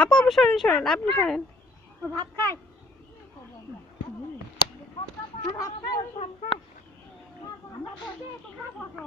আপু আপু সরেন সরেন, আপনি সরেন। ভাত খায় ভাত খায় ভাত খায় আমরা বসে তোমরা বসো